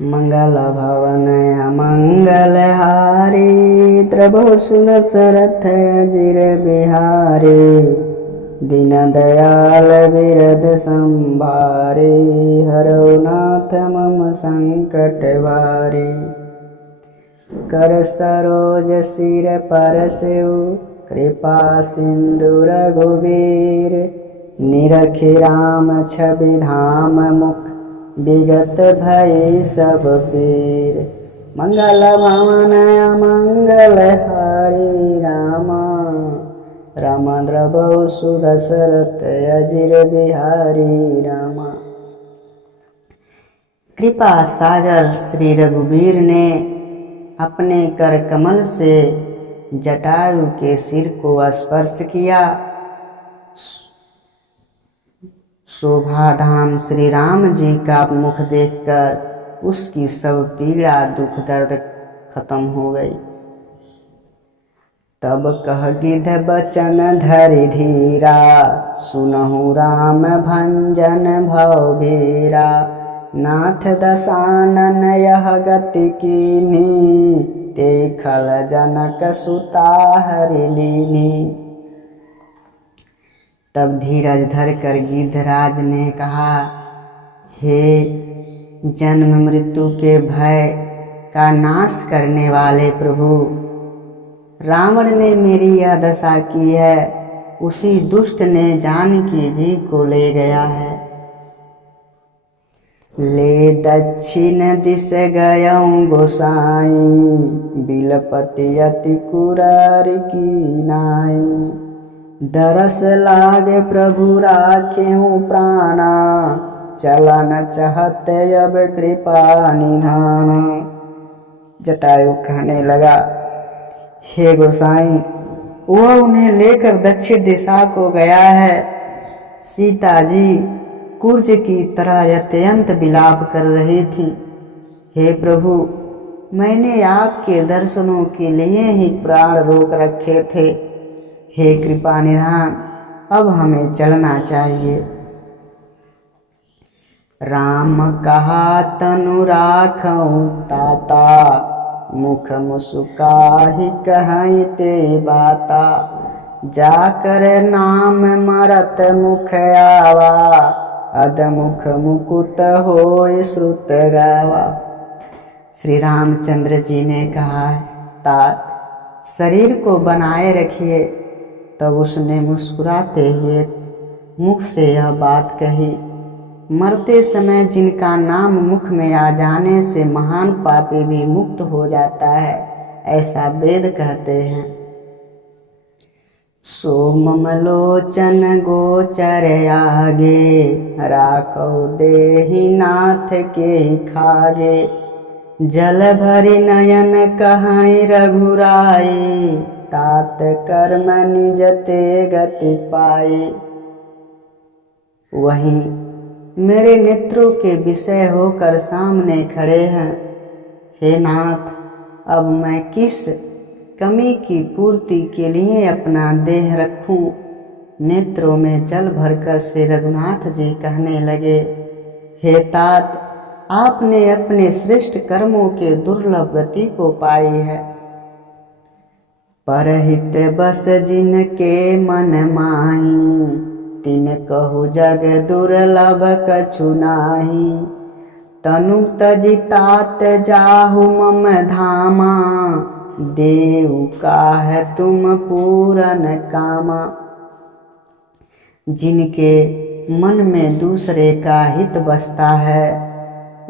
मंगल भवन अमंगल हारी, द्रवो सुदशरथ अजिर बिहारी। दीन दयाल बिरद संभारे, हरौ नाथ मम संकट भारी। कर सरोज सिर परसेउ, कृपा सिंधु रघुबीर। निरखि राम छवि धाम मुख, विगत भय सब पीर। मंगल भवन अमंगल हारी, रामा राम द्रवौ सुदशरथ अजिर बिहारी रामा। कृपा सागर श्री रघुवीर ने अपने कर कमल से जटायु के सिर को स्पर्श किया। शोभाधाम श्री राम जी का मुख देखकर उसकी सब पीड़ा दुख दर्द खत्म हो गई। तब कह गिद्ध बचन धरि धीरा, सुनहु राम भंजन भव भीरा। नाथ दशानन यह गति कीन्ही, देखल जनक सुता हरि लीन्ही। तब धीरज धर कर गिद्धराज ने कहा, हे जन्म मृत्यु के भय का नाश करने वाले प्रभु, रावण ने मेरी यह दशा की है, उसी दुष्ट ने जानकी जी को ले गया है। ले दक्षिण दिश गयऊँ गोसाई, बिलपति अति कुरारी की नाई। दरस लागे प्रभु राखेऊ प्राणा, चलन चाहते अब कृपा निधाना। जटायु कहने लगा, हे गोसाई, वह उन्हें लेकर दक्षिण दिशा को गया है। सीता जी कुर्ज की तरह अत्यंत विलाप कर रही थी। हे प्रभु, मैंने आपके दर्शनों के लिए ही प्राण रोक रखे थे। हे कृपा निधान, अब हमें चलना चाहिए। राम कहा तनु राखऊँ ताता, मुख मुस्काहि कहीं ते बाता। जाकर नाम मरत मुख आवा, अधमुख मुकुट होय श्रुत गावा। श्री रामचंद्र जी ने कहा, तात शरीर को बनाए रखिए। तब उसने मुस्कुराते हुए मुख से यह बात कही, मरते समय जिनका नाम मुख में आ जाने से महान पापी भी मुक्त हो जाता है, ऐसा वेद कहते हैं। सो ममलोचन गोचर आगे, राखौ देहि नाथ के खागे। जल भरि नयन कहीं रघुराई, तात कर्म निज ते गति पाई। वहीं मेरे नेत्रों के विषय होकर सामने खड़े हैं। हे नाथ, अब मैं किस कमी की पूर्ति के लिए अपना देह रखूं। नेत्रों में जल भरकर श्री रघुनाथ जी कहने लगे, हे तात, आपने अपने श्रेष्ठ कर्मों के दुर्लभ गति को पाई है। परहित बस जिनके मन माही, तिन कहु जग दुर्लभ कछु नाही। तनु तजि तात जाहु मम धामा, देउ काहे तुम पूरन कामा। जिनके मन में दूसरे का हित बसता है,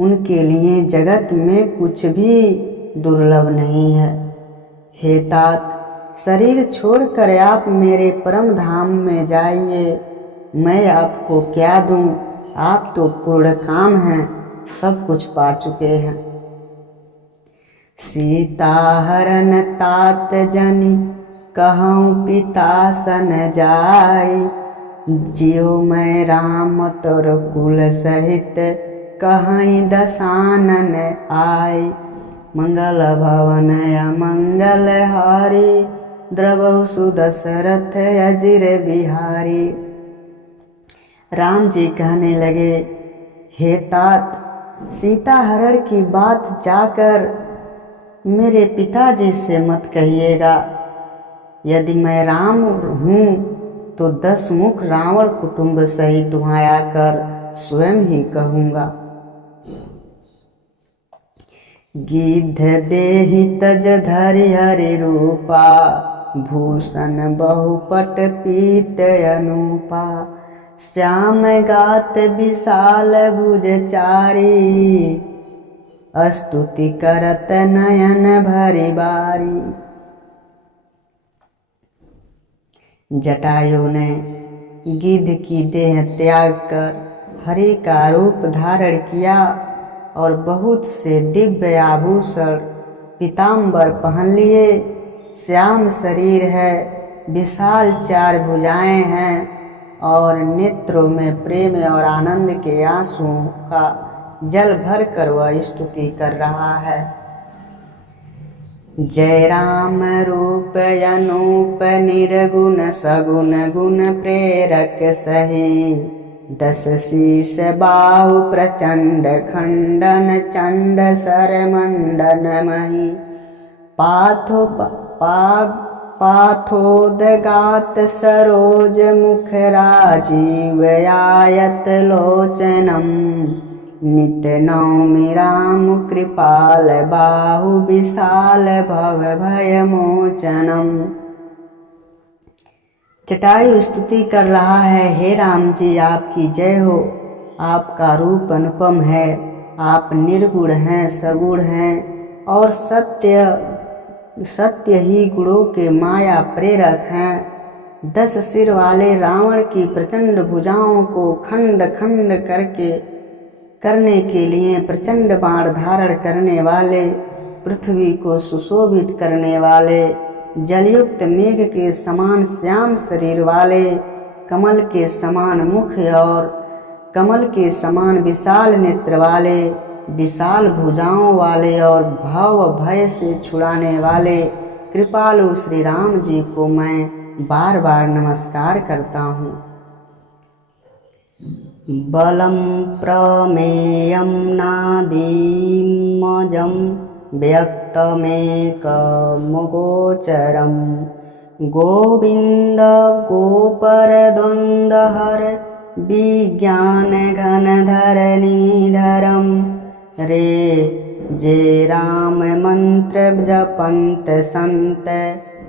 उनके लिए जगत में कुछ भी दुर्लभ नहीं है। हे तात, शरीर छोड़कर आप मेरे परम धाम में जाइए। मैं आपको क्या दूं, आप तो पूर्ण काम हैं, सब कुछ पा चुके हैं। सीता हरन तात जनि, कहूँ पिता सन जाई। जियो मैं राम तोर कुल सहित, कहीं दशानन आई। मंगल भवन अमंगल हारी, द्रवौ सुदशरथ अजिर बिहारी। राम जी कहने लगे, हे तात, सीता हरण की बात जाकर मेरे पिताजी से मत कहिएगा। यदि मैं राम हूँ तो 10 मुख रावण कुटुंब सहित वहाँ आकर स्वयं ही कहूँगा। गिद्ध देहि तज धरि हरि रूपा, भूषण बहुपट पीत अनूपा। श्याम गात विशाल भुज चारी, स्तुति करत नयन भरि बारी। जटायु ने गिद्ध की देह त्याग कर हरि का रूप धारण किया और बहुत से दिव्य आभूषण पीताम्बर पहन लिए। श्याम शरीर है, विशाल 4 भुजाएं हैं और नेत्रों में प्रेम और आनंद के आंसुओं का जल भर कर वह स्तुति कर रहा है। जय राम रूप अनूप निर्गुण सगुण गुण प्रेरक सही। 10 शीश बाहु प्रचंड खंडन चंड सर मंडन मही। पाथोदगात सरोज मुख राजीव आयत लोचनम। नित नौमि राम कृपाल बाहु विशाल भव भय मोचनम। जटायु स्तुति कर रहा है, हे राम जी आपकी जय हो। आपका रूप अनुपम है, आप निर्गुण हैं, सगुण हैं और सत्य ही गुणों के माया प्रेरक हैं। 10 सिर वाले रावण की प्रचंड भुजाओं को खंड खंड करने के लिए प्रचंड बाण धारण करने वाले, पृथ्वी को सुशोभित करने वाले, जलयुक्त मेघ के समान श्याम शरीर वाले, कमल के समान मुख और कमल के समान विशाल नेत्र वाले, विशाल भुजाओं वाले और भव भय से छुड़ाने वाले कृपालु श्री राम जी को मैं बार बार नमस्कार करता हूँ। बलम प्रमेयं नादिमजं व्यक्तमेकमगोचरं। गोविंद गोपरद्वन्द्वहर विज्ञान घनधरणीधरं। रे जे राम मंत्र जपंत संत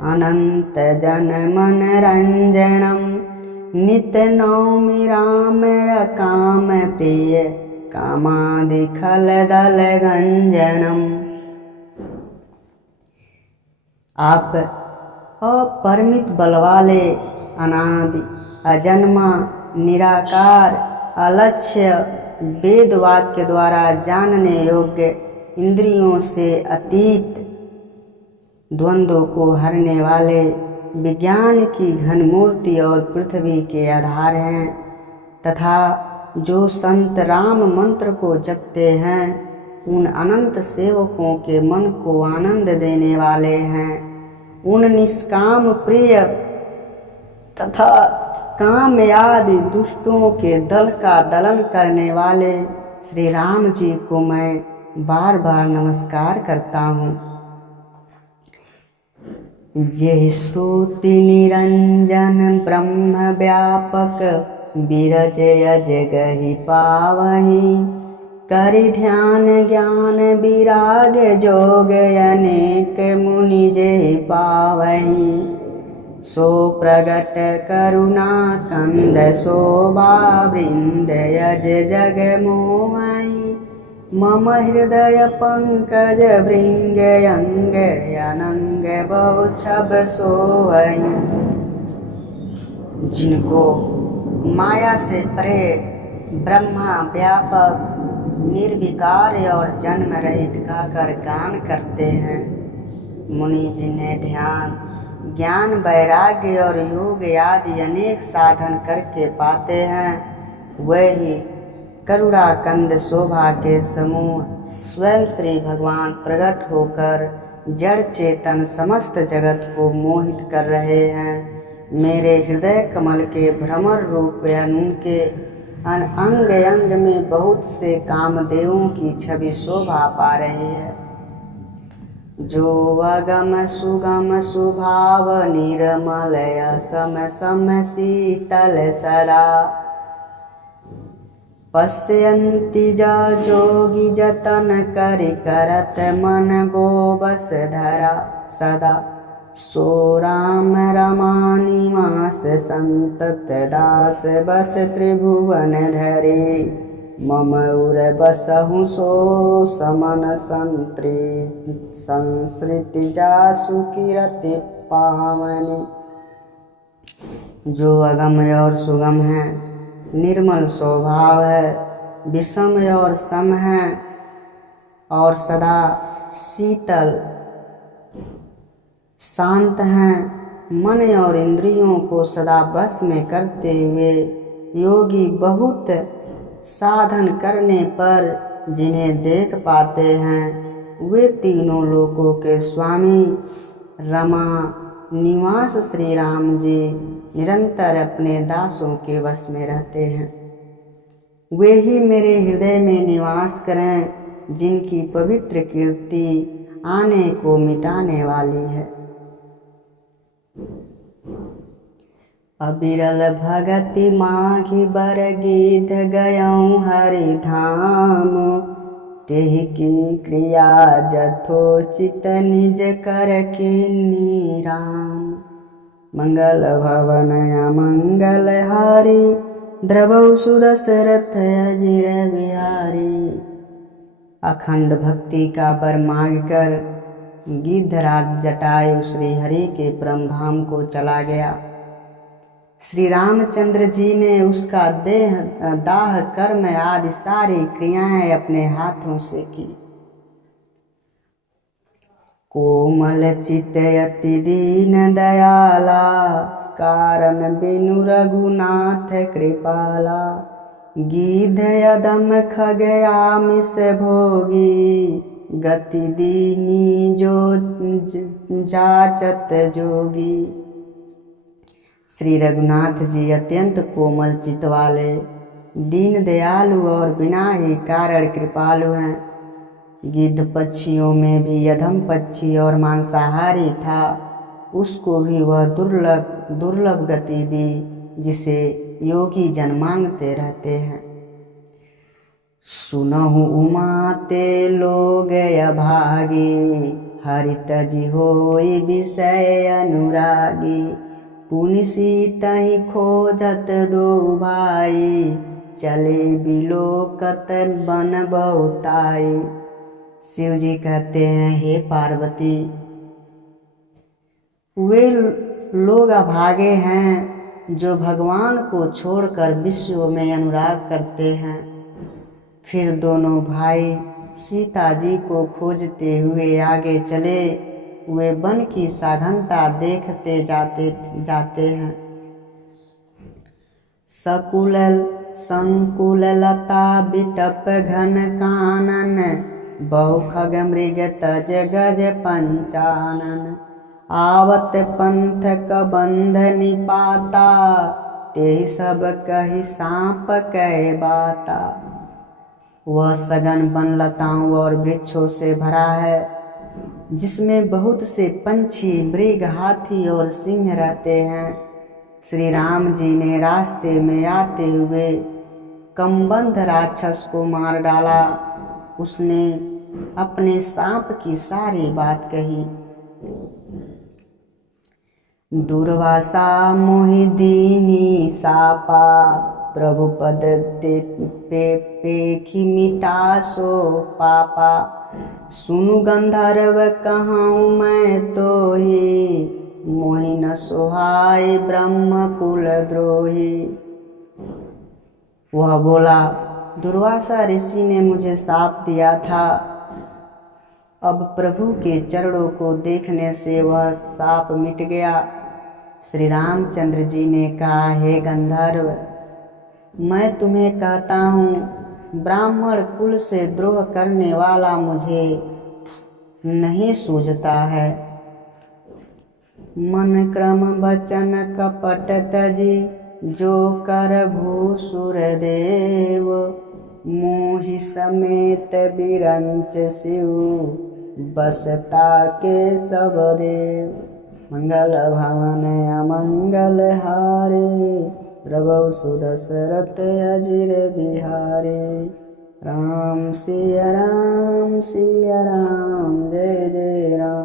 अनंत जन मनरंजनम। नित नौमि राम काम प्रिय कामादि खल दल गंजनम। आप अपरिमित बल वाले, अनादि अजन्मा निराकार अलक्ष्य, वेद वाक्य द्वारा जानने योग्य, इंद्रियों से अतीत, द्वंद्वों को हरने वाले, विज्ञान की घन मूर्ति और पृथ्वी के आधार हैं तथा जो संत राम मंत्र को जपते हैं उन अनंत सेवकों के मन को आनंद देने वाले हैं। उन निष्काम प्रिय तथा काम आदि दुष्टों के दल का दलन करने वाले श्री राम जी को मैं बार बार नमस्कार करता हूँ। जय श्रुति निरंजन ब्रह्म व्यापक विरजय जगहि पावहि। करि ध्यान ज्ञान विराग जोग अनेक मुनि जय पावहि। सो प्रगट करुणा कंद शोभा वृंद यज जग मोहि। मम हृदय पंकज भृंग अंग अनंग बहु छब सोहई। जिनको माया से परे ब्रह्मा व्यापक निर्विकार और जन्म रहित कहकर गान करते हैं, मुनि जिन्हें ध्यान ज्ञान वैराग्य और योग आदि अनेक साधन करके पाते हैं, वही करुणा कंद शोभा के समूह स्वयं श्री भगवान प्रकट होकर जड़ चेतन समस्त जगत को मोहित कर रहे हैं। मेरे हृदय कमल के भ्रमर रूप उनके अंग अंग में बहुत से कामदेवों की छवि शोभा पा रही है। जो अगम सुगम सुभाव निर्मल सम सम शीतल सदा पश्यन्ति जा जोगी जतन करि करत मन गोबस धरा सदा सो राम रमानिवास संतत दास बस त्रिभुवन धरे मम उर बसहु सो समन संसृति जासु कीरति पावनी। जो अगम और सुगम है, निर्मल स्वभाव है, विषम और सम है और सदा शीतल शांत हैं, मन और इंद्रियों को सदा बस में करते हुए योगी बहुत साधन करने पर जिन्हें देख पाते हैं वे तीनों लोकों के स्वामी रमा निवास श्री राम जी निरंतर अपने दासों के वश में रहते हैं। वे ही मेरे हृदय में निवास करें जिनकी पवित्र कीर्ति आने को मिटाने वाली है। अबिरल भगति माघी बर गीत गयऊँ हरि धाम तेहि की क्रिया जथोचित निज कर कीन्ही राम। मंगल भवन मंगल हारी द्रवौ सुदशरथ अजिर बिहारी। अखंड भक्ति का बर मांग कर गिद्धराज जटायु श्री हरि के परम धाम को चला गया। श्री रामचंद्र जी ने उसका दाह कर्म आदि सारी क्रियाएं अपने हाथों से की। कोमल चित अति दीन दयाला कारण बिनु रघुनाथ कृपाला। गिद्ध यदम खग आमिष भोगी गति दीनी जो जाचत जोगी। श्री रघुनाथ जी अत्यंत कोमल चित्त वाले, दीन दयालु और बिना ही कारण कृपालु हैं। गिद्ध पक्षियों में भी यधम पक्षी और मांसाहारी था, उसको भी वह दुर्लभ गति दी जिसे योगी जन मांगते रहते हैं। सुनहु उमा ते लोग अभागी हरित जी होई विषय अनुरागी। पुनि सीतहि खोजत दो भाई चले बिलोकत बन बहुताई। शिव जी कहते हैं, हे पार्वती, वे लोग अभागे हैं जो भगवान को छोड़कर विश्व में अनुराग करते हैं। फिर दोनों भाई सीता जी को खोजते हुए आगे चले। वे वन की सघनता देखते जाते हैं। सकुल संकुल लता बिटप घन कानन बहु खग मृग तज गज पंचानन। आवत पंथ कबंध निपाता तेहि सब कहि सांप कह बाता। वह सघन वन लताओं और वृक्षों से भरा है जिसमें बहुत से पंछी मृग हाथी और सिंह रहते हैं। श्री राम जी ने रास्ते में आते हुए कम्बंध राक्षस को मार डाला। उसने अपने सांप की सारी बात कही। दुर्वासा मोहि दीनी सापा प्रभु पद पेखी मिटा सो पापा। सुनु गंधर्व कहूँ मैं तो ही मोहि न सोहाय ब्रह्म कुल द्रोही। वह बोला, दुर्वासा ऋषि ने मुझे शाप दिया था। अब प्रभु के चरणों को देखने से वह शाप मिट गया। श्री रामचंद्र जी ने कहा, हे गंधर्व, मैं तुम्हें कहता हूँ, ब्राह्मण कुल से द्रोह करने वाला मुझे नहीं सूझता है। मन क्रम वचन कपट तजी जो कर भूसुर देव, मोहि समेत बिरंच शिव, बसता के सब देव। मंगल भवन अमंगल हारे, प्रभु सुदशरथ अजिर बिहारे। राम सिया राम, जय जय